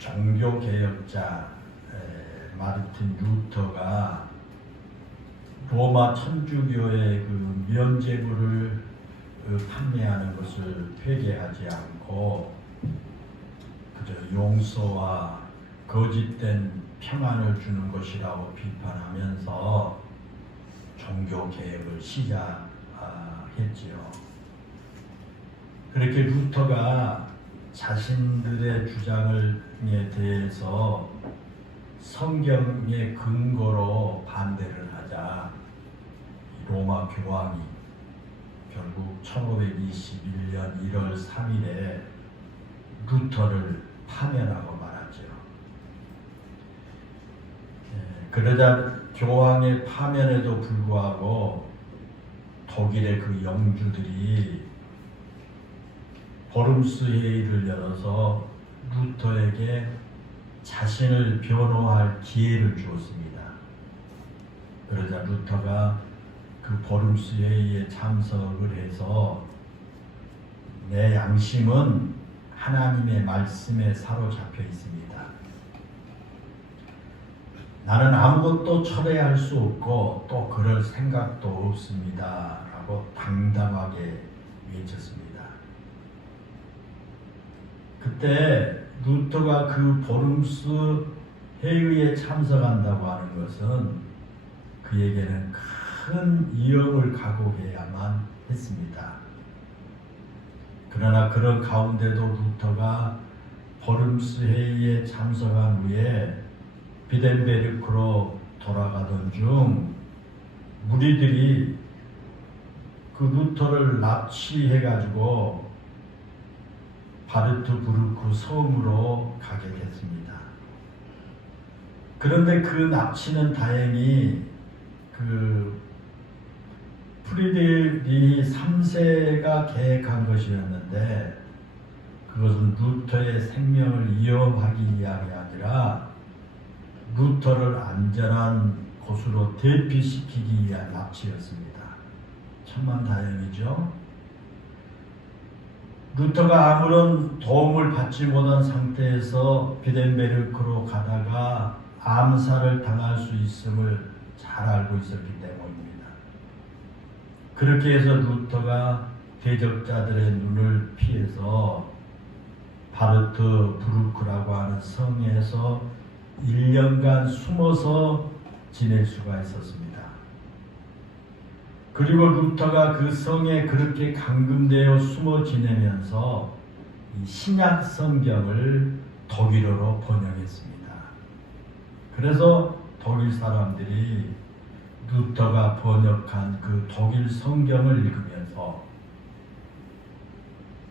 종교개혁자 마르틴 루터가 로마 천주교의 그 면죄부를 판매하는 것을 회개하지 않고 그저 용서와 거짓된 평안을 주는 것이라고 비판하면서 종교개혁을 시작했지요. 그렇게 루터가 자신들의 주장에 대해서 성경의 근거로 반대를 하자 로마 교황이 결국 1521년 1월 3일에 루터를 파면하고 말았죠. 그러자 교황의 파면에도 불구하고 독일의 그 영주들이 보름스 회의를 열어서 루터에게 자신을 변호할 기회를 주었습니다. 그러자 루터가 그 보름스 회의에 참석을 해서 내 양심은 하나님의 말씀에 사로잡혀 있습니다. 나는 아무것도 철회할 수 없고 또 그럴 생각도 없습니다. 라고 당당하게 외쳤습니다. 그때 루터가 그 보름스 회의에 참석한다고 하는 것은 그에게는 큰 위험을 각오해야만 했습니다. 그러나 그런 가운데도 루터가 보름스 회의에 참석한 후에 비덴베르크로 돌아가던 중 무리들이 그 루터를 납치해가지고 바르트부르크 섬으로 가게 됐습니다. 그런데 그 납치는 다행히 그 프리드리히 3세가 계획한 것이었는데 그것은 루터의 생명을 위협하기 위함이 아니라 루터를 안전한 곳으로 대피시키기 위한 납치였습니다. 천만다행이죠. 루터가 아무런 도움을 받지 못한 상태에서 비덴베르크로 가다가 암살을 당할 수 있음을 잘 알고 있었기 때문입니다. 그렇게 해서 루터가 대적자들의 눈을 피해서 바르트부르크라고 하는 성에서 1년간 숨어서 지낼 수가 있었습니다. 그리고 루터가 그 성에 그렇게 감금되어 숨어 지내면서 이 신약 성경을 독일어로 번역했습니다. 그래서 독일 사람들이 루터가 번역한 그 독일 성경을 읽으면서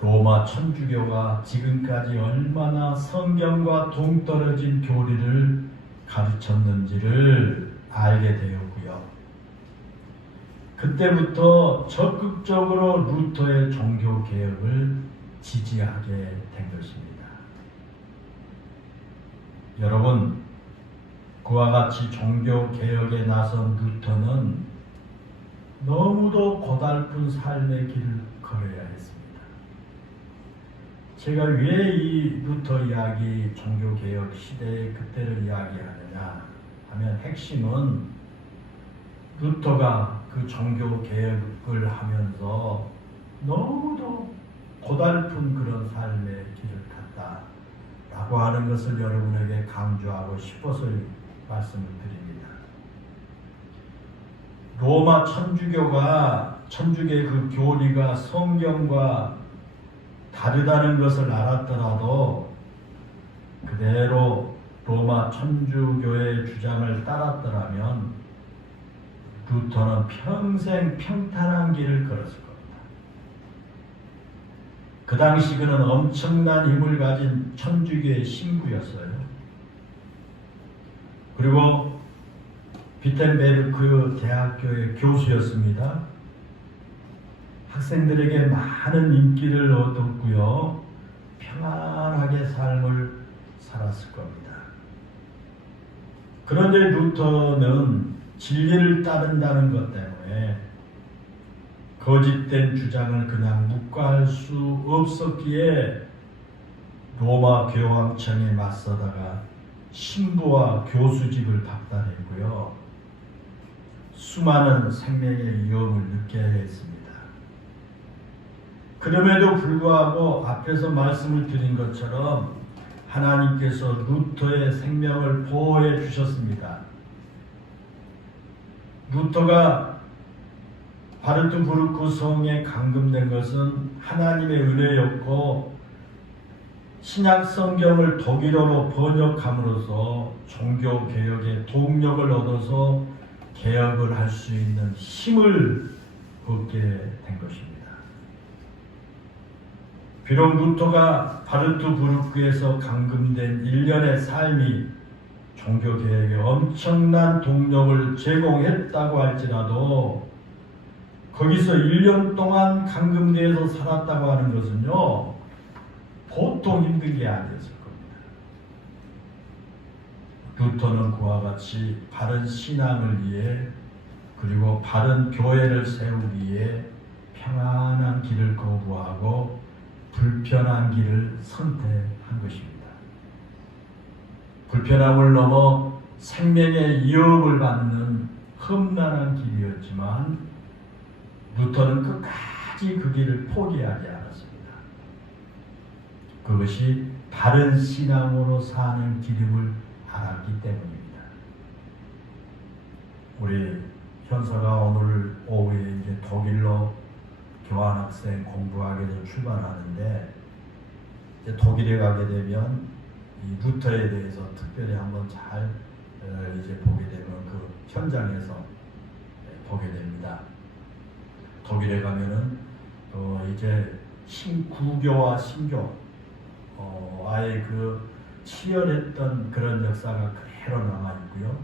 로마 천주교가 지금까지 얼마나 성경과 동떨어진 교리를 가르쳤는지를 알게 되었고요. 그때부터 적극적으로 루터의 종교개혁을 지지하게 된 것입니다. 여러분, 그와 같이 종교개혁에 나선 루터는 너무도 고달픈 삶의 길을 걸어야 했습니다. 제가 왜 이 루터 이야기, 종교개혁 시대의 그때를 이야기하느냐 하면 핵심은 루터가 그 종교개혁을 하면서 너무도 고달픈 그런 삶의 길을 갔다라고 하는 것을 여러분에게 강조하고 싶어서 말씀을 드립니다. 로마 천주교의 그 교리가 성경과 다르다는 것을 알았더라도 그대로 로마 천주교의 주장을 따랐더라면 루터는 평생 평탄한 길을 걸었을 겁니다. 그 당시 그는 엄청난 힘을 가진 천주교의 신부였어요. 그리고 비텐베르크 대학교의 교수였습니다. 학생들에게 많은 인기를 얻었고요. 평안하게 삶을 살았을 겁니다. 그런데 루터는 진리를 따른다는 것 때문에 거짓된 주장을 그냥 묵과할 수 없었기에 로마 교황청에 맞서다가 신부와 교수직을 박탈했고요. 수많은 생명의 위험을 느껴야 했습니다. 그럼에도 불구하고 앞에서 말씀을 드린 것처럼 하나님께서 루터의 생명을 보호해 주셨습니다. 루터가 바르트부르크 성에 감금된 것은 하나님의 은혜였고, 신약 성경을 독일어로 번역함으로써 종교 개혁의 동력을 얻어서 개혁을 할 수 있는 힘을 얻게 된 것입니다. 비록 루터가 바르트부르크에서 감금된 1년의 삶이 종교 개혁에 엄청난 동력을 제공했다고 할지라도 거기서 1년 동안 감금대에서 살았다고 하는 것은요, 보통 힘든 게 아니었을 겁니다. 루터는 그와 같이 바른 신앙을 위해, 그리고 바른 교회를 세우기 위해 평안한 길을 거부하고 불편한 길을 선택한 것입니다. 불편함을 넘어 생명의 위협을 받는 험난한 길이었지만 루터는 끝까지 그 길을 포기하지 않았습니다. 그것이 바른 신앙으로 사는 길임을 알았기 때문입니다. 우리 현서가 오늘 오후에 이제 독일로 교환학생 공부하게 돼서 출발하는데, 이제 독일에 가게 되면 이 루터에 대해서 특별히 한번 잘 이제 보게 되면 그 현장에서 보게 됩니다. 독일에 가면은 이제 구교와 신교 아예 그 치열했던 그런 역사가 그대로 남아 있고요.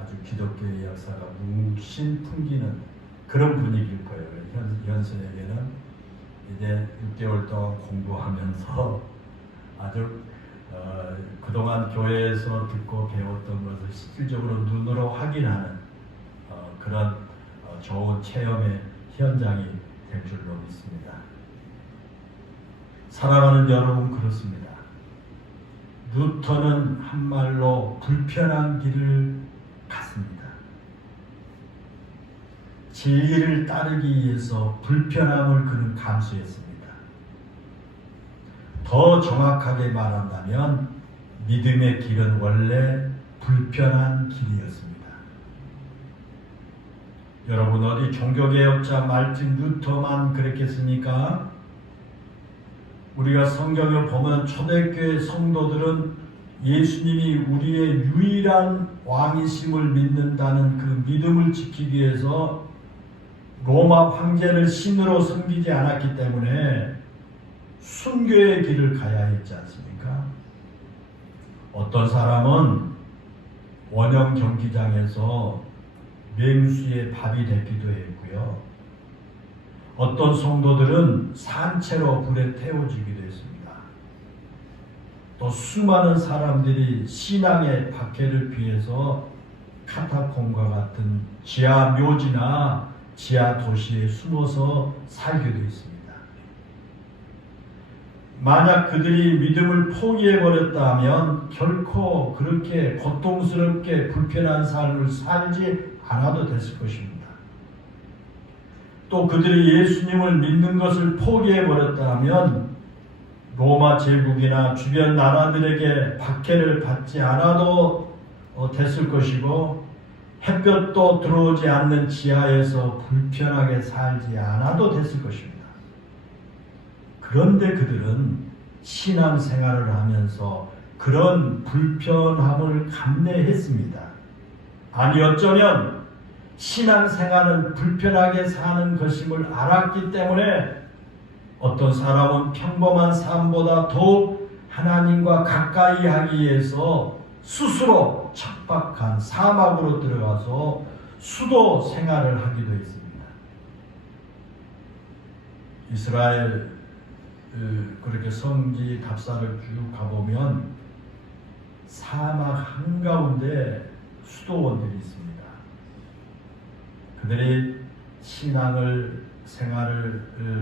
아주 기독교의 역사가 뭉신 풍기는 그런 분위기일 거예요. 현수에게는 이제 6개월 동안 공부하면서 아주 그동안 교회에서 듣고 배웠던 것을 실질적으로 눈으로 확인하는 그런 좋은 체험의 현장이 될 줄로 믿습니다. 사랑하는 여러분, 그렇습니다. 루터는 한말로 불편한 길을 갔습니다. 진리를 따르기 위해서 불편함을 그는 감수했습니다. 더 정확하게 말한다면 믿음의 길은 원래 불편한 길이었습니다. 여러분, 어디 종교개혁자 말틴 루터만 그랬겠습니까? 우리가 성경을 보면 초대교회 성도들은 예수님이 우리의 유일한 왕이심을 믿는다는 그 믿음을 지키기 위해서 로마 황제를 신으로 섬기지 않았기 때문에 순교의 길을 가야 했지 않습니까? 어떤 사람은 원형 경기장에서 맹수의 밥이 되기도 했고요. 어떤 성도들은 산채로 불에 태워지기도 했습니다. 또 수많은 사람들이 신앙의 박해를 피해서 카타콤과 같은 지하 묘지나 지하 도시에 숨어서 살기도 했습니다. 만약 그들이 믿음을 포기해버렸다면 결코 그렇게 고통스럽게 불편한 삶을 살지 않아도 됐을 것입니다. 또 그들이 예수님을 믿는 것을 포기해버렸다면 로마 제국이나 주변 나라들에게 박해를 받지 않아도 됐을 것이고, 햇볕도 들어오지 않는 지하에서 불편하게 살지 않아도 됐을 것입니다. 그런데 그들은 신앙생활을 하면서 그런 불편함을 감내했습니다. 아니, 어쩌면 신앙생활은 불편하게 사는 것임을 알았기 때문에 어떤 사람은 평범한 삶보다 더욱 하나님과 가까이 하기 위해서 스스로 척박한 사막으로 들어가서 수도 생활을 하기도 했습니다. 이스라엘 그렇게 성지 답사를 쭉 가보면 사막 한가운데 수도원들이 있습니다. 그들이 생활을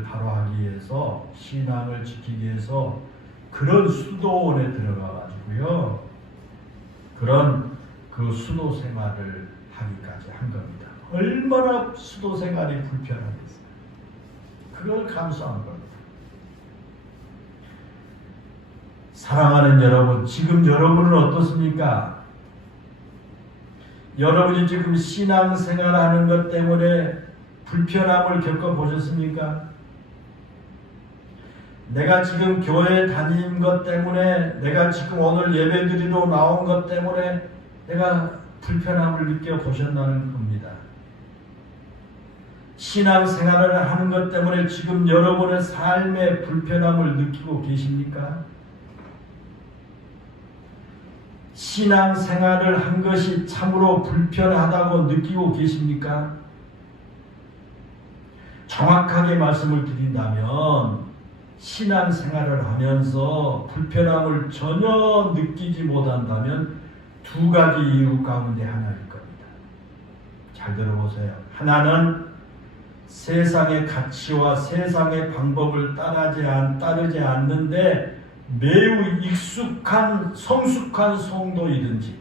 바로 하기 위해서, 신앙을 지키기 위해서 그런 수도원에 들어가가지고요. 그런 그 수도 생활을 하기까지 한 겁니다. 얼마나 수도 생활이 불편하겠어요. 그걸 감수한 겁니다. 사랑하는 여러분, 지금 여러분은 어떻습니까? 여러분이 지금 신앙생활하는 것 때문에 불편함을 겪어보셨습니까? 내가 지금 교회 다닌 것 때문에, 내가 지금 오늘 예배드리러 나온 것 때문에 내가 불편함을 느껴보셨다는 겁니다. 신앙생활을 하는 것 때문에 지금 여러분의 삶의 불편함을 느끼고 계십니까? 신앙생활을 한 것이 참으로 불편하다고 느끼고 계십니까? 정확하게 말씀을 드린다면 신앙생활을 하면서 불편함을 전혀 느끼지 못한다면 두 가지 이유 가운데 하나일 겁니다. 잘 들어보세요. 하나는 세상의 가치와 세상의 방법을 따르지 않는데 매우 익숙한 성숙한 성도이든지,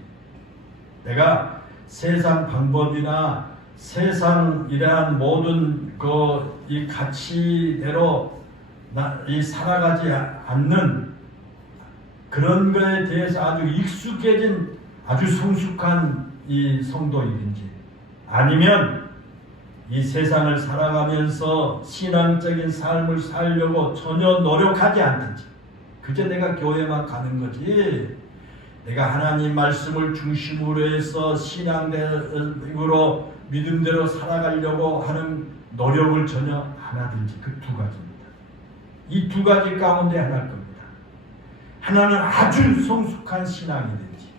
내가 세상 방법이나 세상이란 모든 이 가치대로 살아가지 않는 그런 거에 대해서 아주 익숙해진 아주 성숙한 이 성도이든지, 아니면 이 세상을 살아가면서 신앙적인 삶을 살려고 전혀 노력하지 않든지, 그저 내가 교회만 가는 거지 내가 하나님 말씀을 중심으로 해서 신앙으로 믿음대로 살아가려고 하는 노력을 전혀 안 하든지, 그 두 가지입니다. 이 두 가지 가운데 하나일 겁니다. 하나는 아주 성숙한 신앙이든지,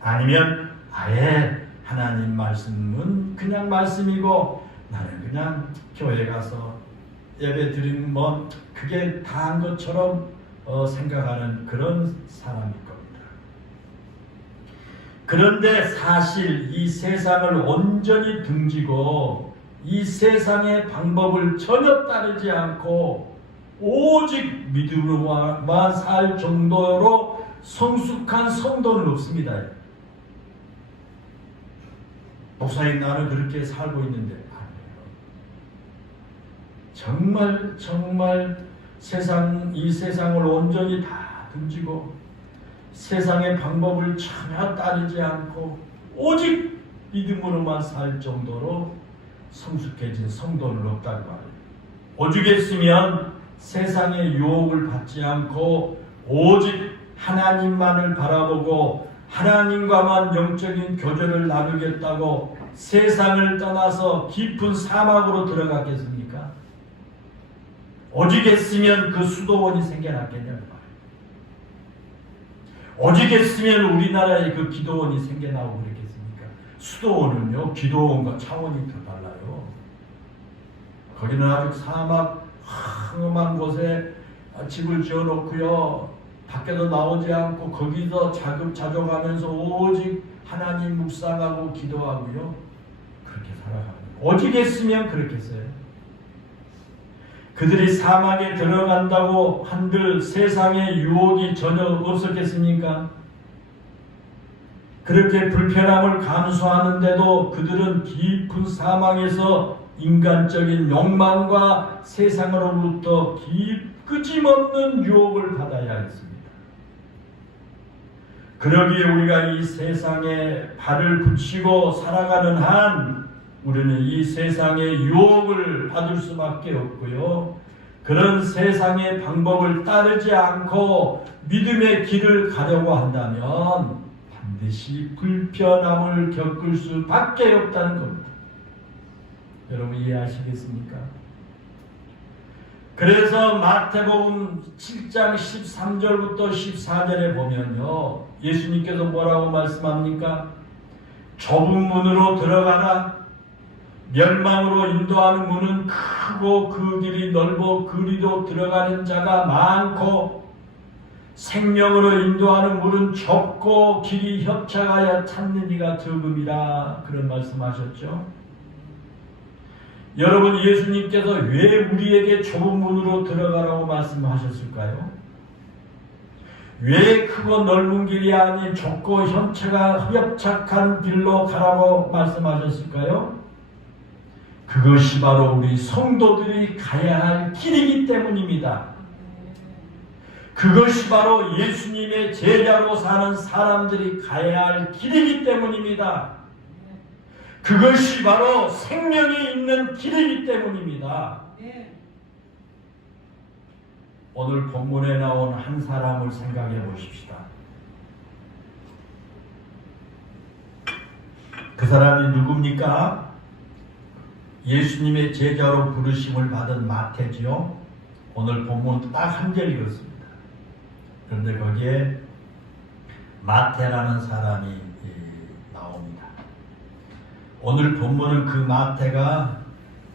아니면 아예 하나님 말씀은 그냥 말씀이고 나는 그냥 교회 가서 예배 드리는 그게 다한 것처럼 생각하는 그런 사람일 겁니다. 그런데 사실 이 세상을 온전히 등지고 이 세상의 방법을 전혀 따르지 않고 오직 믿음으로만 살 정도로 성숙한 성도는 없습니다. 목사님, 나는 그렇게 살고 있는데 아니에요. 정말 이 세상을 온전히 다 등지고 세상의 방법을 전혀 따르지 않고 오직 믿음으로만 살 정도로 성숙해진 성도는 없다고 말해요. 오죽했으면 세상의 유혹을 받지 않고 오직 하나님만을 바라보고 하나님과만 영적인 교제를 나누겠다고 세상을 떠나서 깊은 사막으로 들어갔겠습니까? 오직했으면 그 수도원이 생겨났겠냐는 말이에요. 오직했으면 우리나라에 그 기도원이 생겨나고 그랬겠습니까? 수도원은요, 기도원과 차원이 더 달라요. 거기는 아주 사막 험한 곳에 집을 지어놓고요, 밖에도 나오지 않고 거기서 자족하면서 오직 하나님 묵상하고 기도하고요, 그렇게 살아가는 거예요. 오직했으면 그렇겠어요. 그들이 사막에 들어간다고 한들 세상의 유혹이 전혀 없었겠습니까? 그렇게 불편함을 감수하는데도 그들은 깊은 사막에서 인간적인 욕망과 세상으로부터 끊임없는 유혹을 받아야 했습니다. 그러기에 우리가 이 세상에 발을 붙이고 살아가는 한 우리는 이 세상의 유혹을 받을 수밖에 없고요, 그런 세상의 방법을 따르지 않고 믿음의 길을 가려고 한다면 반드시 불편함을 겪을 수밖에 없다는 겁니다. 여러분 이해하시겠습니까? 그래서 마태복음 7장 13절부터 14절에 보면요, 예수님께서 뭐라고 말씀합니까? 좁은 문으로 들어가라. 멸망으로 인도하는 문은 크고 그 길이 넓어 그리로 들어가는 자가 많고, 생명으로 인도하는 문은 좁고 길이 협착하여 찾는 이가 적음이라, 그런 말씀하셨죠. 여러분, 예수님께서 왜 우리에게 좁은 문으로 들어가라고 말씀하셨을까요? 왜 크고 넓은 길이 아닌 좁고 현처가 협착한 길로 가라고 말씀하셨을까요? 그것이 바로 우리 성도들이 가야 할 길이기 때문입니다. 그것이 바로 예수님의 제자로 사는 사람들이 가야 할 길이기 때문입니다. 그것이 바로 생명이 있는 길이기 때문입니다. 오늘 본문에 나온 한 사람을 생각해 보십시다. 그 사람이 누굽니까? 예수님의 제자로 부르심을 받은 마태지요. 오늘 본문 딱 한 절 읽었습니다. 그런데 거기에 마태라는 사람이 나옵니다. 오늘 본문은 그 마태가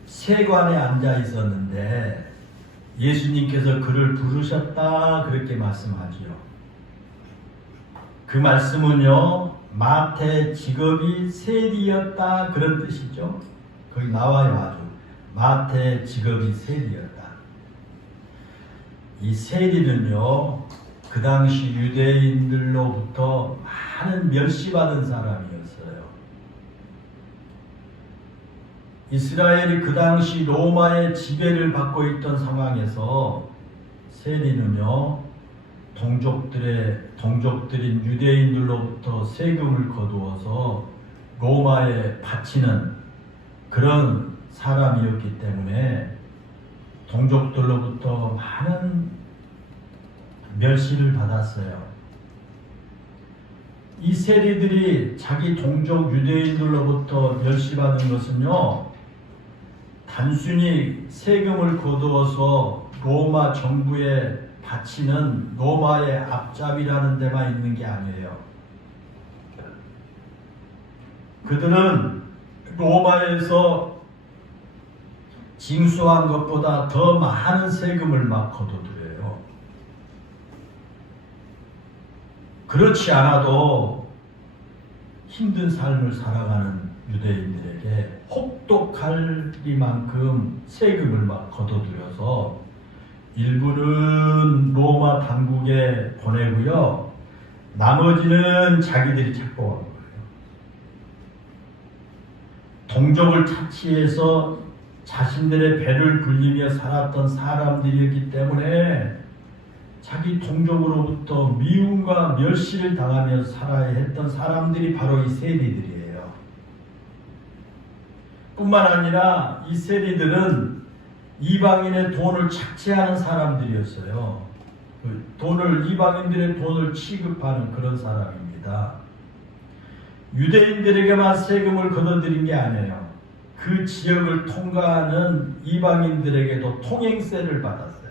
세관에 앉아 있었는데 예수님께서 그를 부르셨다 그렇게 말씀하지요. 그 말씀은요, 마태 직업이 세리였다 그런 뜻이죠. 거기 나와요. 아주 마태 직업이 세리였다. 이 세리는요, 그 당시 유대인들로부터 많은 멸시받은 사람이었어요. 이스라엘이 그 당시 로마의 지배를 받고 있던 상황에서 세리는요, 동족들인 유대인들로부터 세금을 거두어서 로마에 바치는 그런 사람이었기 때문에 동족들로부터 많은 멸시를 받았어요. 이 세리들이 자기 동족 유대인들로부터 멸시받은 것은요, 단순히 세금을 거두어서 로마 정부에 바치는 로마의 앞잡이라는 데만 있는 게 아니에요. 그들은 로마에서 징수한 것보다 더 많은 세금을 막 거둬들여요. 그렇지 않아도 힘든 삶을 살아가는 유대인들에게 혹독할리만큼 세금을 막 거둬들여서 일부는 로마 당국에 보내고요, 나머지는 자기들이 착복한 거예요. 동족을 착취해서 자신들의 배를 불리며 살았던 사람들이었기 때문에 자기 동족으로부터 미움과 멸시를 당하며 살아야 했던 사람들이 바로 이 세리들이에요. 뿐만 아니라 이 세리들은 이방인의 돈을 착취하는 사람들이었어요. 이방인들의 돈을 취급하는 그런 사람입니다. 유대인들에게만 세금을 거둬들인 게 아니에요. 그 지역을 통과하는 이방인들에게도 통행세를 받았어요.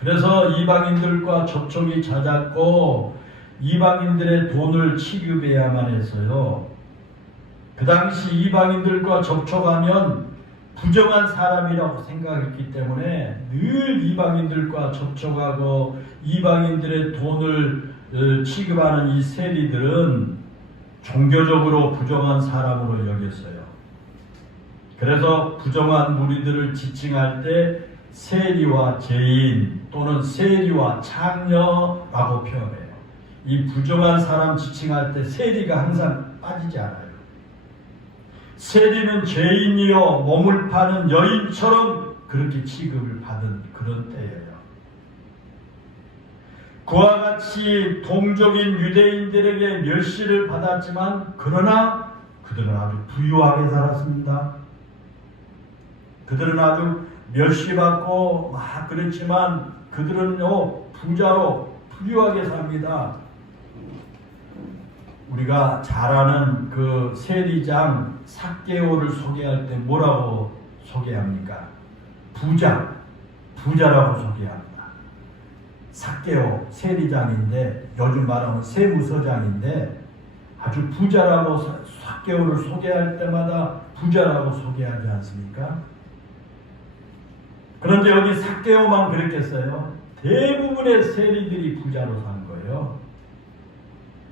그래서 이방인들과 접촉이 잦았고 이방인들의 돈을 취급해야만 했어요. 그 당시 이방인들과 접촉하면 부정한 사람이라고 생각했기 때문에 늘 이방인들과 접촉하고 이방인들의 돈을 취급하는 이 세리들은 종교적으로 부정한 사람으로 여겼어요. 그래서 부정한 무리들을 지칭할 때 세리와 죄인 또는 세리와 창녀라고 표현해요. 이 부정한 사람 지칭할 때 세리가 항상 빠지지 않아요. 세리는 죄인이요 몸을 파는 여인처럼 그렇게 취급을 받은 그런 때예요. 그와 같이 동족인 유대인들에게 멸시를 받았지만 그러나 그들은 아주 부유하게 살았습니다. 그들은 아주 멸시받고 막 그랬지만 그들은요 부자로 부유하게 삽니다. 우리가 잘 아는 그 세리장 삭개오를 소개할 때 뭐라고 소개합니까? 부자라고 소개합니다. 삭개오 세리장인데 요즘 말하면 세무서장인데 아주 부자라고 삭개오를 소개할 때마다 부자라고 소개하지 않습니까? 그런데 여기 삭개오만 그랬겠어요? 대부분의 세리들이 부자로 산 거예요.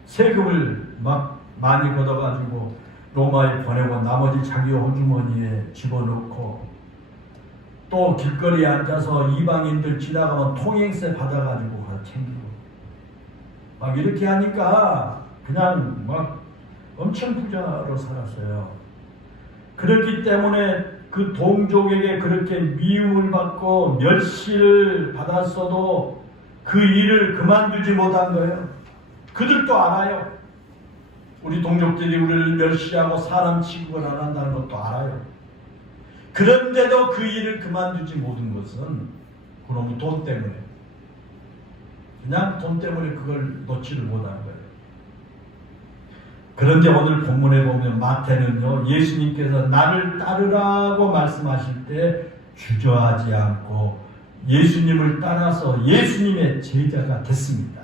세금을 막 많이 걷어가지고 로마에 보내고 나머지 자기 호주머니에 집어넣고 또 길거리에 앉아서 이방인들 지나가면 통행세 받아가지고 가서 챙기고 막 이렇게 하니까 그냥 막 엄청 부자로 살았어요. 그렇기 때문에 그 동족에게 그렇게 미움을 받고 멸시를 받았어도 그 일을 그만두지 못한 거예요. 그들도 알아요. 우리 동족들이 우리를 멸시하고 사람 취급을 안 한다는 것도 알아요. 그런데도 그 일을 그만두지 못한 것은 그놈의 돈 때문에, 그냥 돈 때문에 그걸 놓지를 못한 거예요. 그런데 오늘 본문에 보면 마태는요, 예수님께서 나를 따르라고 말씀하실 때 주저하지 않고 예수님을 따라서 예수님의 제자가 됐습니다.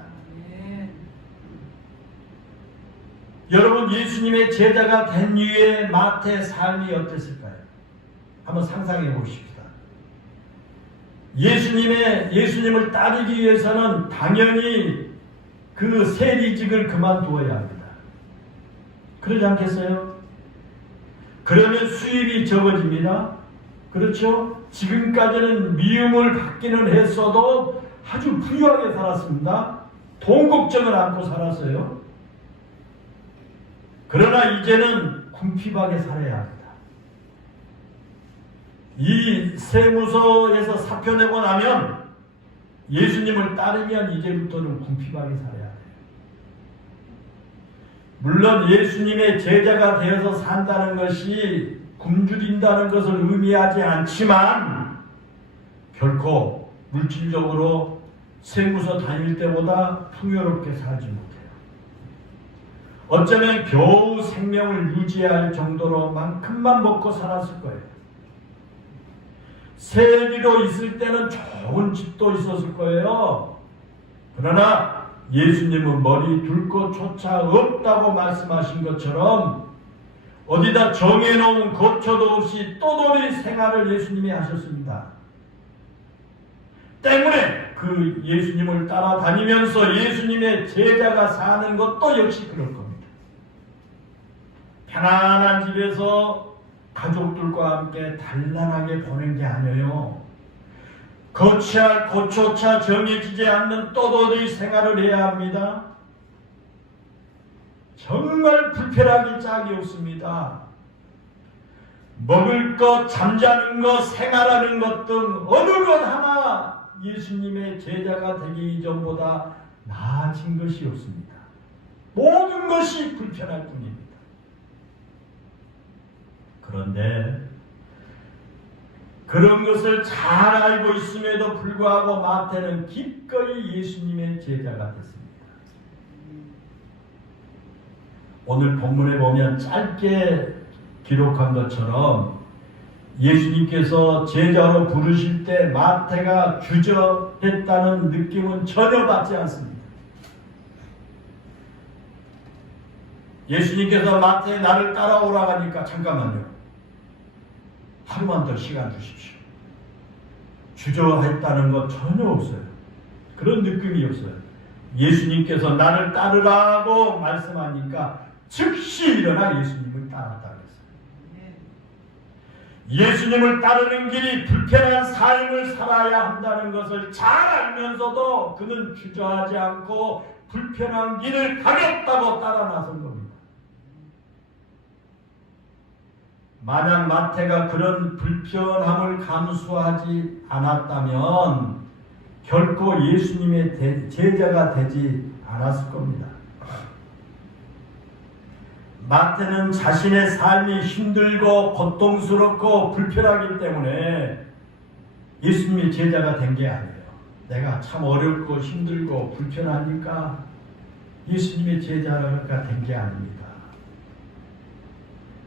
여러분, 예수님의 제자가 된 이후에 마태의 삶이 어땠을까요? 한번 상상해 보십시다. 예수님을 따르기 위해서는 당연히 그 세리직을 그만두어야 합니다. 그러지 않겠어요? 그러면 수입이 적어집니다. 그렇죠? 지금까지는 미움을 받기는 했어도 아주 부유하게 살았습니다. 돈 걱정을 않고 살았어요. 그러나 이제는 궁핍하게 살아야 합니다. 이 세무서에서 사표 내고 나면 예수님을 따르면 이제부터는 궁핍하게 살아야 돼요. 물론 예수님의 제자가 되어서 산다는 것이 굶주린다는 것을 의미하지 않지만 결코 물질적으로 세무서 다닐 때보다 풍요롭게 살지 못해요. 어쩌면 겨우 생명을 유지할 정도로만큼만 먹고 살았을 거예요. 세리로 있을 때는 좋은 집도 있었을 거예요. 그러나 예수님은 머리 둘 곳조차 없다고 말씀하신 것처럼 어디다 정해놓은 거처도 없이 떠돌이 생활을 예수님이 하셨습니다. 때문에 그 예수님을 따라다니면서 예수님의 제자가 사는 것도 역시 그럴 겁니다. 편안한 집에서 가족들과 함께 단란하게 보낸 게 아니에요. 거치할 곳조차 정해지지 않는 떠돌이 생활을 해야 합니다. 정말 불편하기 짝이 없습니다. 먹을 것, 잠자는 것, 생활하는 것 등 어느 것 하나 예수님의 제자가 되기 이전보다 나아진 것이 없습니다. 모든 것이 불편할 뿐입니다. 그런데 그런 것을 잘 알고 있음에도 불구하고 마태는 기꺼이 예수님의 제자가 됐습니다. 오늘 본문에 보면 짧게 기록한 것처럼 예수님께서 제자로 부르실 때 마태가 주저했다는 느낌은 전혀 받지 않습니다. 예수님께서 마태에 나를 따라오라고 하니까 잠깐만요. 하루만 더 시간 주십시오. 주저했다는 것 전혀 없어요. 그런 느낌이 없어요. 예수님께서 나를 따르라고 말씀하니까 즉시 일어나 예수님을 따랐다 그랬어요. 예수님을 따르는 길이 불편한 삶을 살아야 한다는 것을 잘 알면서도 그는 주저하지 않고 불편한 길을 가겠다고 따라 나선 겁니다. 만약 마태가 그런 불편함을 감수하지 않았다면 결코 예수님의 제자가 되지 않았을 겁니다. 마태는 자신의 삶이 힘들고 고통스럽고 불편하기 때문에 예수님의 제자가 된 게 아니에요. 내가 참 어렵고 힘들고 불편하니까 예수님의 제자가 된 게 아닙니다.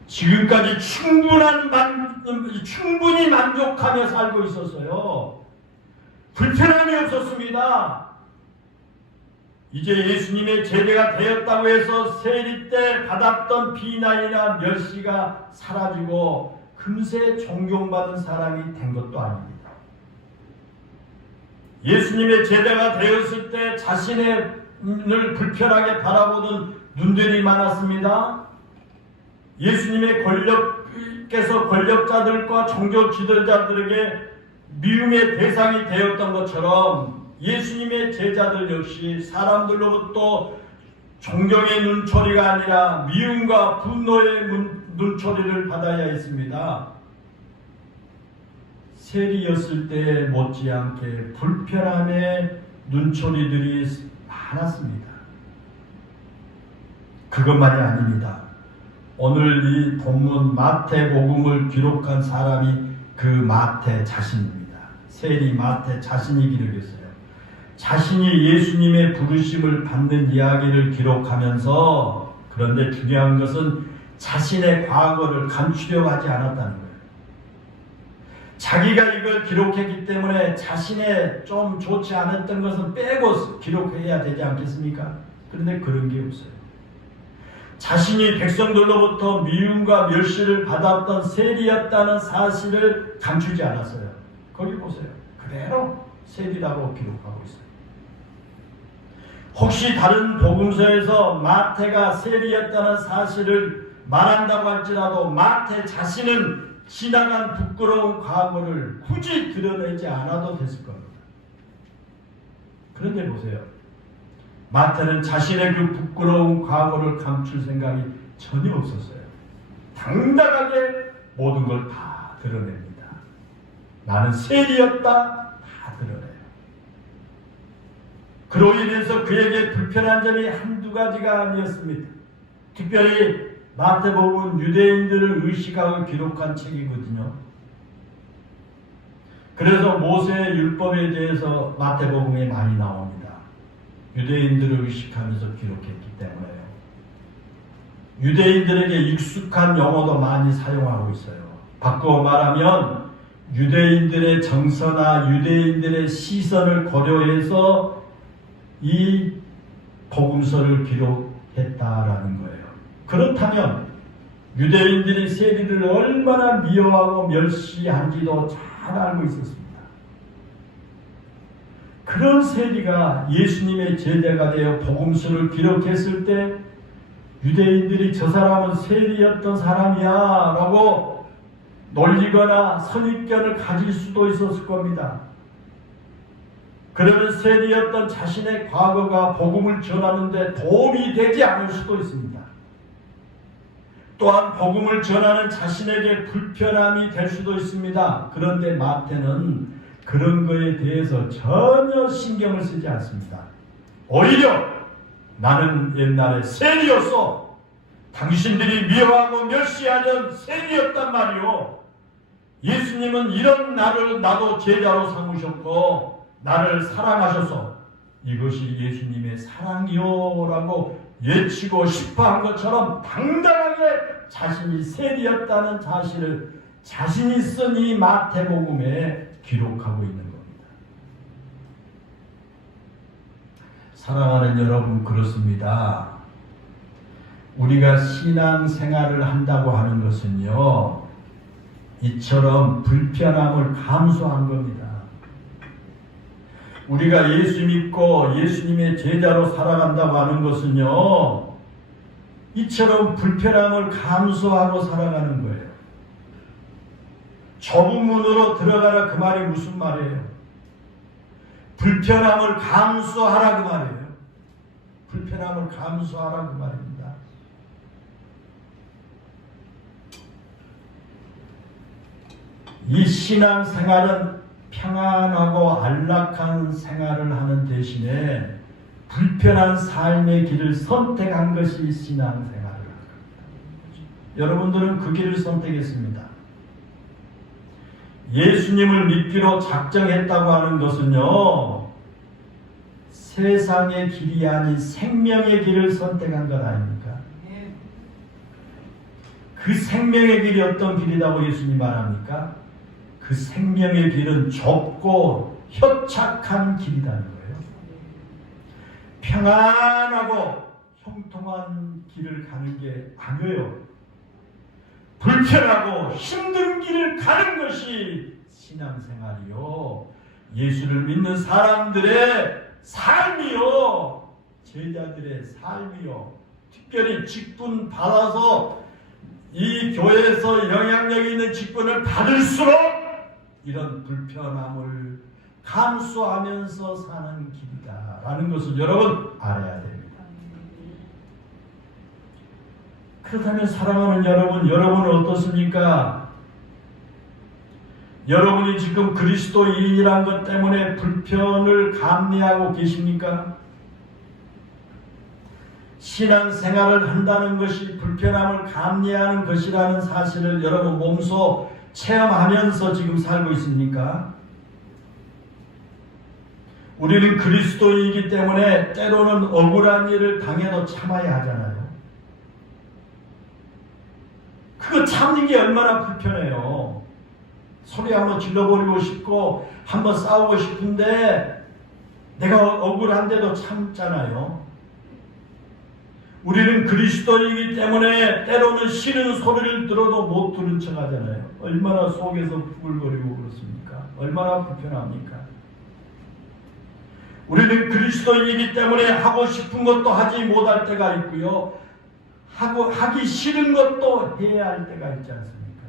지금까지 충분히 만족하며 살고 있었어요. 불편함이 없었습니다. 이제 예수님의 제자가 되었다고 해서 세리 때 받았던 비난이나 멸시가 사라지고 금세 존경받은 사람이 된 것도 아닙니다. 예수님의 제자가 되었을 때 자신을 불편하게 바라보는 눈들이 많았습니다. 예수님의 권력자들과 종교 지도자들에게 미움의 대상이 되었던 것처럼 예수님의 제자들 역시 사람들로부터 존경의 눈초리가 아니라 미움과 분노의 눈초리를 받아야 했습니다. 세리였을 때 못지않게 불편함의 눈초리들이 많았습니다. 그것만이 아닙니다. 오늘 이 본문 마태복음을 기록한 사람이 그 마태 자신입니다. 세리 마태 자신이 기록했어요. 자신이 예수님의 부르심을 받는 이야기를 기록하면서, 그런데 중요한 것은 자신의 과거를 감추려고 하지 않았다는 거예요. 자기가 이걸 기록했기 때문에 자신의 좀 좋지 않았던 것은 빼고 기록해야 되지 않겠습니까? 그런데 그런 게 없어요. 자신이 백성들로부터 미움과 멸시를 받았던 세리였다는 사실을 감추지 않았어요. 거기 보세요. 그대로 세리라고 기록하고 있어요. 혹시 다른 복음서에서 마태가 세리였다는 사실을 말한다고 할지라도 마태 자신은 지나간 부끄러운 과거를 굳이 드러내지 않아도 됐을 겁니다. 그런데 보세요. 마태는 자신의 그 부끄러운 과거를 감출 생각이 전혀 없었어요. 당당하게 모든 걸 다 드러냅니다. 나는 세리였다, 다 드러내요. 그로 인해서 그에게 불편한 점이 한두 가지가 아니었습니다. 특별히 마태복음은 유대인들을 의식하고 기록한 책이거든요. 그래서 모세의 율법에 대해서 마태복음에 많이 나옵니다. 유대인들을 의식하면서 기록했기 때문에요. 유대인들에게 익숙한 용어도 많이 사용하고 있어요. 바꾸어 말하면 유대인들의 정서나 유대인들의 시선을 고려해서 이 복음서를 기록했다라는 거예요. 그렇다면 유대인들이 세리를 얼마나 미워하고 멸시한지도 잘 알고 있었습니다. 그런 세리가 예수님의 제자가 되어 복음서를 기록했을 때 유대인들이 저 사람은 세리였던 사람이야 라고 놀리거나 선입견을 가질 수도 있었을 겁니다. 그러면 세리였던 자신의 과거가 복음을 전하는 데 도움이 되지 않을 수도 있습니다. 또한 복음을 전하는 자신에게 불편함이 될 수도 있습니다. 그런데 마태는 그런 거에 대해서 전혀 신경을 쓰지 않습니다. 오히려 나는 옛날에 세리였어. 당신들이 미워하고 멸시하는 세리였단 말이오. 예수님은 이런 나를 나도 제자로 삼으셨고 나를 사랑하셔서 이것이 예수님의 사랑이요 라고 외치고 싶어한 것처럼 당당하게 자신이 세리였다는 사실을 자신이 쓴 이 마태복음에 기록하고 있는 겁니다. 사랑하는 여러분, 그렇습니다. 우리가 신앙생활을 한다고 하는 것은요, 이처럼 불편함을 감수한 겁니다. 우리가 예수 믿고 예수님의 제자로 살아간다고 하는 것은요, 이처럼 불편함을 감수하고 살아가는 거예요. 좁은 문으로 들어가라 그 말이 무슨 말이에요? 불편함을 감수하라 그 말이에요. 불편함을 감수하라 그 말입니다. 이 신앙생활은 평안하고 안락한 생활을 하는 대신에 불편한 삶의 길을 선택한 것이 신앙생활을 하는 겁니다. 여러분들은 그 길을 선택했습니다. 예수님을 믿기로 작정했다고 하는 것은요, 세상의 길이 아닌 생명의 길을 선택한 것 아닙니까? 그 생명의 길이 어떤 길이라고 예수님 말합니까? 그 생명의 길은 좁고 협착한 길이라는 거예요. 평안하고 형통한 길을 가는 게 아니에요. 불편하고 힘든 길을 가는 것이 신앙생활이요. 예수를 믿는 사람들의 삶이요. 제자들의 삶이요. 특별히 직분 받아서 이 교회에서 영향력 있는 직분을 받을수록 이런 불편함을 감수하면서 사는 길이다라는 것을 여러분 알아야 됩니다. 그렇다면 사랑하는 여러분은 어떻습니까? 여러분이 지금 그리스도인이란 것 때문에 불편을 감내하고 계십니까? 신앙생활을 한다는 것이 불편함을 감내하는 것이라는 사실을 여러분 몸소 체험하면서 지금 살고 있습니까? 우리는 그리스도인이기 때문에 때로는 억울한 일을 당해도 참아야 하잖아요. 그거 참는 게 얼마나 불편해요. 소리 한번 질러버리고 싶고 한번 싸우고 싶은데 내가 억울한데도 참잖아요. 우리는 그리스도인이기 때문에 때로는 싫은 소리를 들어도 못 들은 척 하잖아요. 얼마나 속에서 부글거리고 그렇습니까? 얼마나 불편합니까? 우리는 그리스도인이기 때문에 하고 싶은 것도 하지 못할 때가 있고요. 하기 싫은 것도 해야 할 때가 있지 않습니까?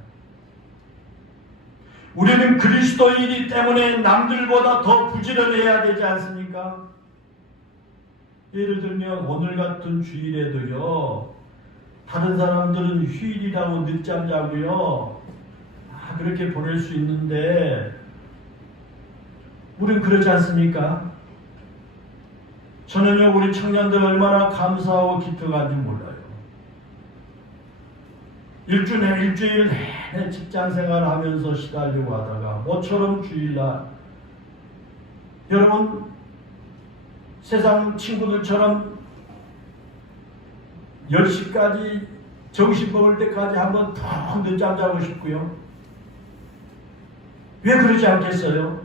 우리는 그리스도인이기 때문에 남들보다 더 부지런해야 되지 않습니까? 예를 들면 오늘 같은 주일에도요, 다른 사람들은 휴일이라고 늦잠 자고요, 그렇게 보낼 수 있는데 우린 그러지 않습니까? 저는요, 우리 청년들 얼마나 감사하고 기특한지 몰라요. 일주일 내내 직장생활 하면서 시달리고 하다가 모처럼 주일날, 여러분 세상 친구들처럼 10시까지 정신 먹을 때까지 한번 푹 늦잠 자고 싶고요. 왜 그러지 않겠어요?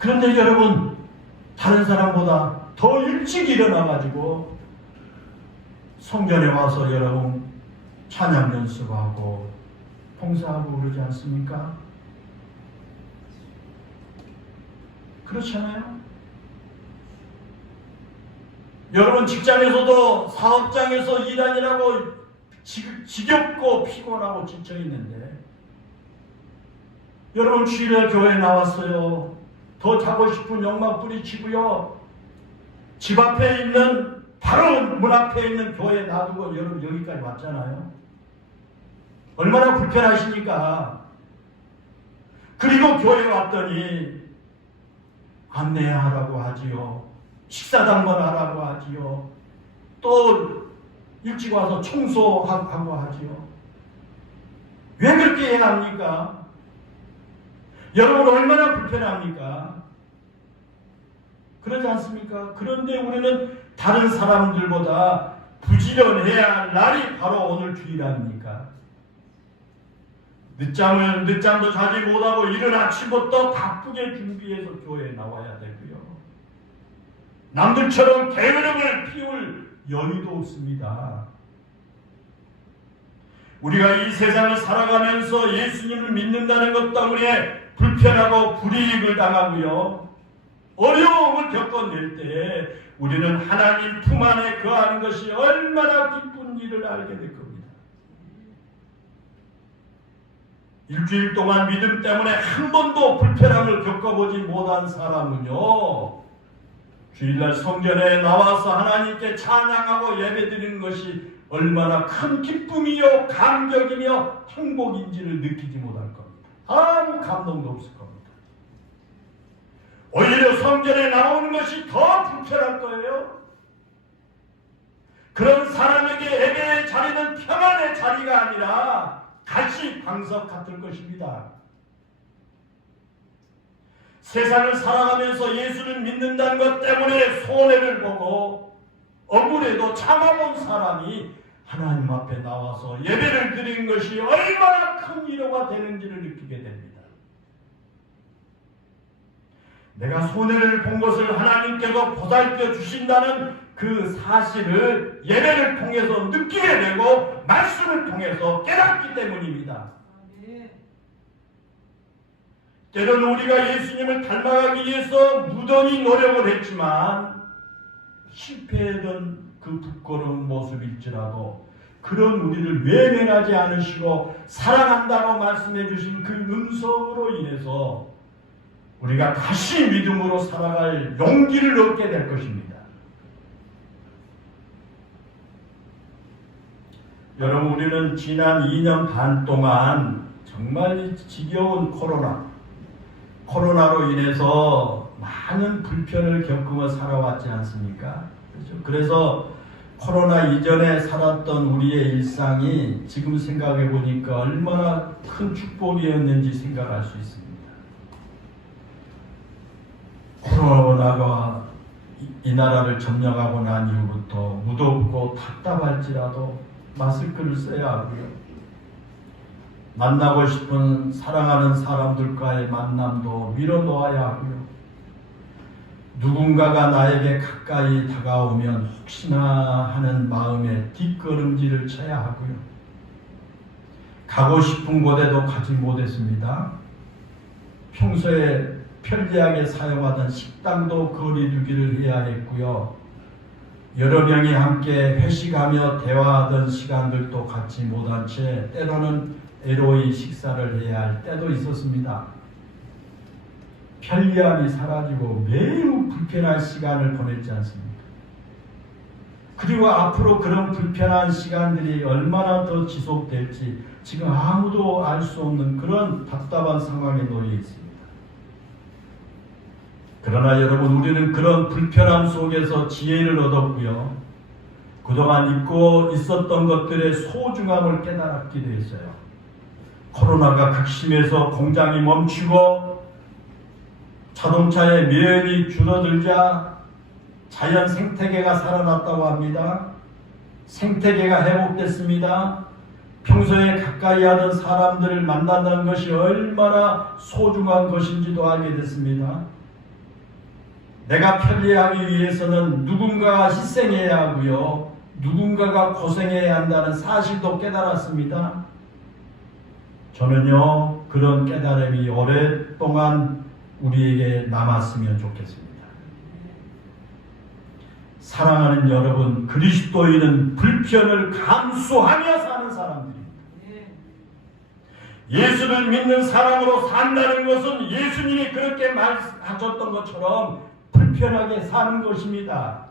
그런데 여러분, 다른 사람보다 더 일찍 일어나가지고 성전에 와서 여러분 찬양 연습하고 봉사하고 그러지 않습니까? 그렇잖아요? 여러분 직장에서도 사업장에서 일하느라고 지겹고 피곤하고 지쳐있는데 여러분 주일에 교회에 나왔어요. 더 자고 싶은 욕망 뿌리치고요. 집 앞에 있는 바로 문 앞에 있는 교회 놔두고 여러분 여기까지 왔잖아요. 얼마나 불편하십니까? 그리고 교회 왔더니 안내하라고 하지요. 식사당번 하라고 하지요. 또 일찍 와서 청소하고 하지요. 왜 그렇게 해야 합니까? 여러분 얼마나 불편합니까? 그러지 않습니까? 그런데 우리는 다른 사람들보다 부지런해야 할 날이 바로 오늘 주일 아닙니까? 늦잠도 자지 못하고 이른 아침부터 바쁘게 준비해서 교회에 나와야 되고요. 남들처럼 게으름을 피울 여유도 없습니다. 우리가 이 세상을 살아가면서 예수님을 믿는다는 것 때문에 불편하고 불이익을 당하고요. 어려움을 겪어낼 때 우리는 하나님 품 안에 거하는 것이 얼마나 기쁜 일을 알게 될 겁니다. 일주일 동안 믿음 때문에 한 번도 불편함을 겪어보지 못한 사람은요, 주일날 성전에 나와서 하나님께 찬양하고 예배드리는 것이 얼마나 큰 기쁨이요 감격이며 행복인지를 느끼지 못할 겁니다. 아무 감동도 없을 겁니다. 오히려 성전에 나오는 것이 더 불편할 거예요. 그런 사람에게 예배의 자리는 평안의 자리가 아니라 가시 방석 같을 것입니다. 세상을 살아가면서 예수를 믿는다는 것 때문에 손해를 보고 억울해도 참아본 사람이 하나님 앞에 나와서 예배를 드리는 것이 얼마나 큰 위로가 되는지를 느끼게 됩니다. 내가 손해를 본 것을 하나님께서 보살펴 주신다는 그 사실을 예배를 통해서 느끼게 되고 말씀을 통해서 깨닫기 때문입니다. 때로는 우리가 예수님을 닮아가기 위해서 무던히 노력을 했지만 실패했던 그 부끄러운 모습일지라도 그런 우리를 외면하지 않으시고 사랑한다고 말씀해 주신 그 음성으로 인해서 우리가 다시 믿음으로 살아갈 용기를 얻게 될 것입니다. 여러분, 우리는 지난 2년 반 동안 정말 지겨운 코로나로 인해서 많은 불편을 겪으며 살아왔지 않습니까? 그렇죠? 그래서 코로나 이전에 살았던 우리의 일상이 지금 생각해 보니까 얼마나 큰 축복이었는지 생각할 수 있습니다. 코로나가 이 나라를 점령하고 난 이후부터 무덥고 답답할지라도 마스크를 써야 하고요. 만나고 싶은 사랑하는 사람들과의 만남도 미뤄놓아야 하고요. 누군가가 나에게 가까이 다가오면 혹시나 하는 마음에 뒷걸음질을 쳐야 하고요. 가고 싶은 곳에도 가지 못했습니다. 평소에 편리하게 사용하던 식당도 거리두기를 해야 했고요. 여러 명이 함께 회식하며 대화하던 시간들도 갖지 못한 채 때로는 애로이 식사를 해야 할 때도 있었습니다. 편리함이 사라지고 매우 불편한 시간을 보냈지 않습니까? 그리고 앞으로 그런 불편한 시간들이 얼마나 더 지속될지 지금 아무도 알 수 없는 그런 답답한 상황에 놓여 있습니다. 그러나 여러분, 우리는 그런 불편함 속에서 지혜를 얻었고요. 그동안 잊고 있었던 것들의 소중함을 깨달았기도 했어요. 코로나가 극심해서 공장이 멈추고 자동차의 매연이 줄어들자 자연 생태계가 살아났다고 합니다. 생태계가 회복됐습니다. 평소에 가까이 하던 사람들을 만난다는 것이 얼마나 소중한 것인지도 알게 됐습니다. 내가 편리하기 위해서는 누군가가 희생해야 하고요. 누군가가 고생해야 한다는 사실도 깨달았습니다. 저는요, 그런 깨달음이 오랫동안 우리에게 남았으면 좋겠습니다. 사랑하는 여러분, 그리스도인은 불편을 감수하며 사는 사람들입니다. 예수를 믿는 사람으로 산다는 것은 예수님이 그렇게 말하셨던 것처럼 불편하게 사는 것입니다.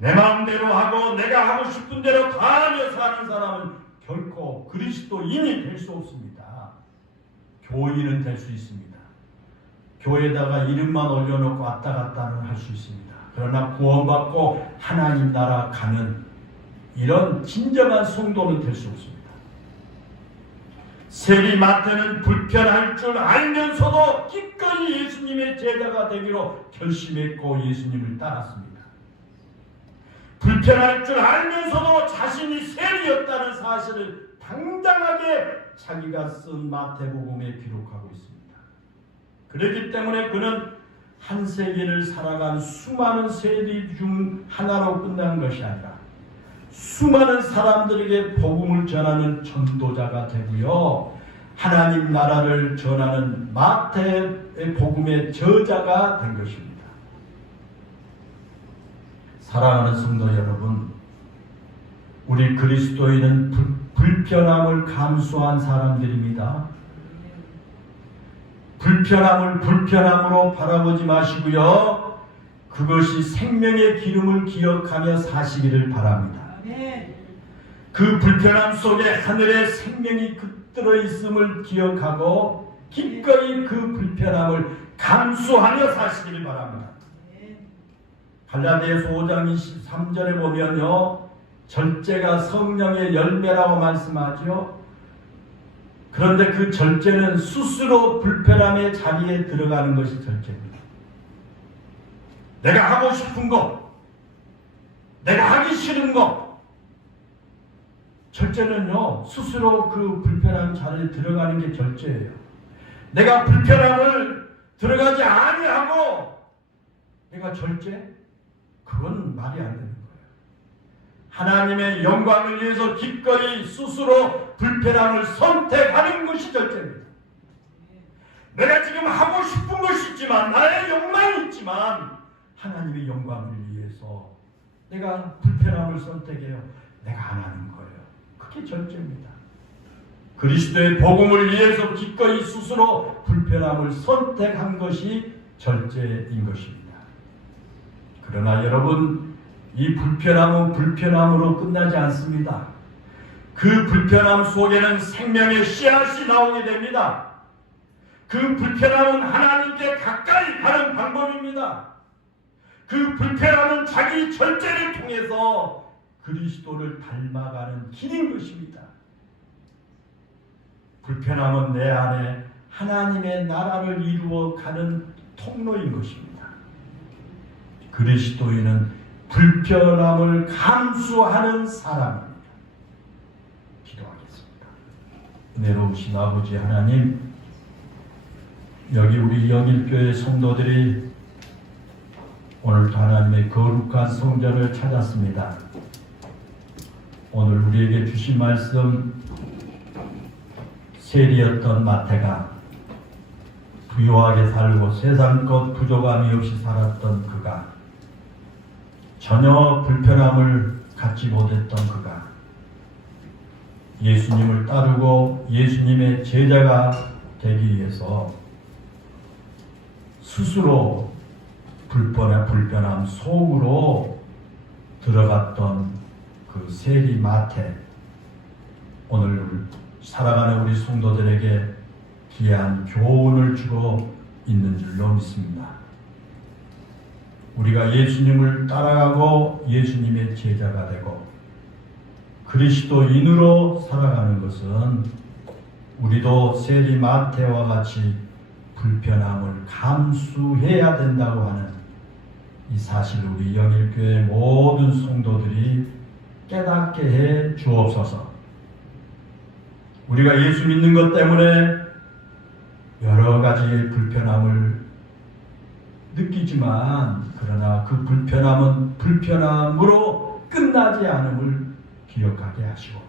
내 마음대로 하고 내가 하고 싶은 대로 다 하며 사는 사람은 결코 그리스도인이 될 수 없습니다. 교인은 될 수 있습니다. 교회에다가 이름만 올려놓고 왔다 갔다는 할 수 있습니다. 그러나 구원받고 하나님 나라 가는 이런 진정한 성도는 될 수 없습니다. 세리마태는 불편할 줄 알면서도 기꺼이 예수님의 제자가 되기로 결심했고 예수님을 따랐습니다. 불편할 줄 알면서도 자신이 세리였다는 사실을 당당하게 자기가 쓴 마태복음에 기록하고 있습니다. 그렇기 때문에 그는 한 세기를 살아간 수많은 세리 중 하나로 끝난 것이 아니라 수많은 사람들에게 복음을 전하는 전도자가 되고요. 하나님 나라를 전하는 마태의 복음의 저자가 된 것입니다. 사랑하는 성도 여러분, 우리 그리스도인은 불편함을 감수한 사람들입니다. 불편함을 불편함으로 바라보지 마시고요. 그것이 생명의 기름을 기억하며 사시기를 바랍니다. 그 불편함 속에 하늘의 생명이 깃들어 있음을 기억하고 기꺼이 그 불편함을 감수하며 사시기를 바랍니다. 갈라디아서 5장 23절에 보면요, 절제가 성령의 열매라고 말씀하죠. 그런데 그 절제는 스스로 불편함의 자리에 들어가는 것이 절제입니다. 내가 하고 싶은 것, 내가 하기 싫은 것, 절제는요, 스스로 그 불편한 자리에 들어가는 게 절제예요. 내가 불편함을 들어가지 아니하고 내가 절제? 그건 말이 안 되는 거예요. 하나님의 영광을 위해서 기꺼이 스스로 불편함을 선택하는 것이 절제입니다. 내가 지금 하고 싶은 것이 있지만, 나의 욕망이 있지만 하나님의 영광을 위해서 내가 불편함을 선택해요. 내가 안 하는 거예요. 그게 절제입니다. 그리스도의 복음을 위해서 기꺼이 스스로 불편함을 선택한 것이 절제인 것입니다. 그러나 여러분, 이 불편함은 불편함으로 끝나지 않습니다. 그 불편함 속에는 생명의 씨앗이 나오게 됩니다. 그 불편함은 하나님께 가까이 가는 방법입니다. 그 불편함은 자기 절제를 통해서 그리스도를 닮아가는 길인 것입니다. 불편함은 내 안에 하나님의 나라를 이루어가는 통로인 것입니다. 그리스도인은 불편함을 감수하는 사람입니다. 기도하겠습니다. 은혜로우신 아버지 하나님, 여기 우리 영일교회 성도들이 오늘도 하나님의 거룩한 성전을 찾았습니다. 오늘 우리에게 주신 말씀, 세리였던 마태가 부유하게 살고 세상것 부족함이 없이 살았던 그가, 전혀 불편함을 갖지 못했던 그가 예수님을 따르고 예수님의 제자가 되기 위해서 스스로 불편함 속으로 들어갔던 그 세리 마태, 오늘 살아가는 우리 성도들에게 귀한 교훈을 주고 있는 줄로 믿습니다. 우리가 예수님을 따라가고 예수님의 제자가 되고 그리스도인으로 살아가는 것은 우리도 세리 마태와 같이 불편함을 감수해야 된다고 하는 이 사실을 우리 영일교회 모든 성도들이 깨닫게 해 주옵소서. 우리가 예수 믿는 것 때문에 여러 가지의 불편함을 느끼지만, 그러나 그 불편함은 불편함으로 끝나지 않음을 기억하게 하시고,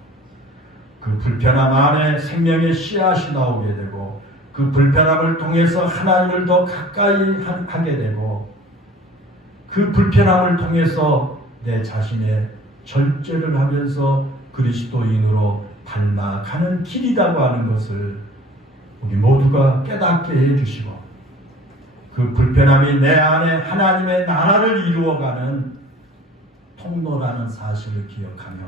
그 불편함 안에 생명의 씨앗이 나오게 되고, 그 불편함을 통해서 하나님을 더 가까이 하게 되고, 그 불편함을 통해서 내 자신의 절제를 하면서 그리스도인으로 닮아가는 길이라고 하는 것을 우리 모두가 깨닫게 해주시고, 그 불편함이 내 안에 하나님의 나라를 이루어가는 통로라는 사실을 기억하며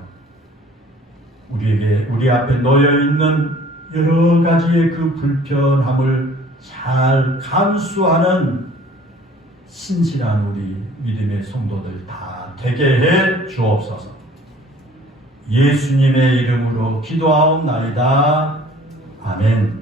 우리 앞에 놓여 있는 여러 가지의 그 불편함을 잘 감수하는 신실한 우리 믿음의 성도들 다 되게 해 주옵소서. 예수님의 이름으로 기도하옵나이다. 아멘.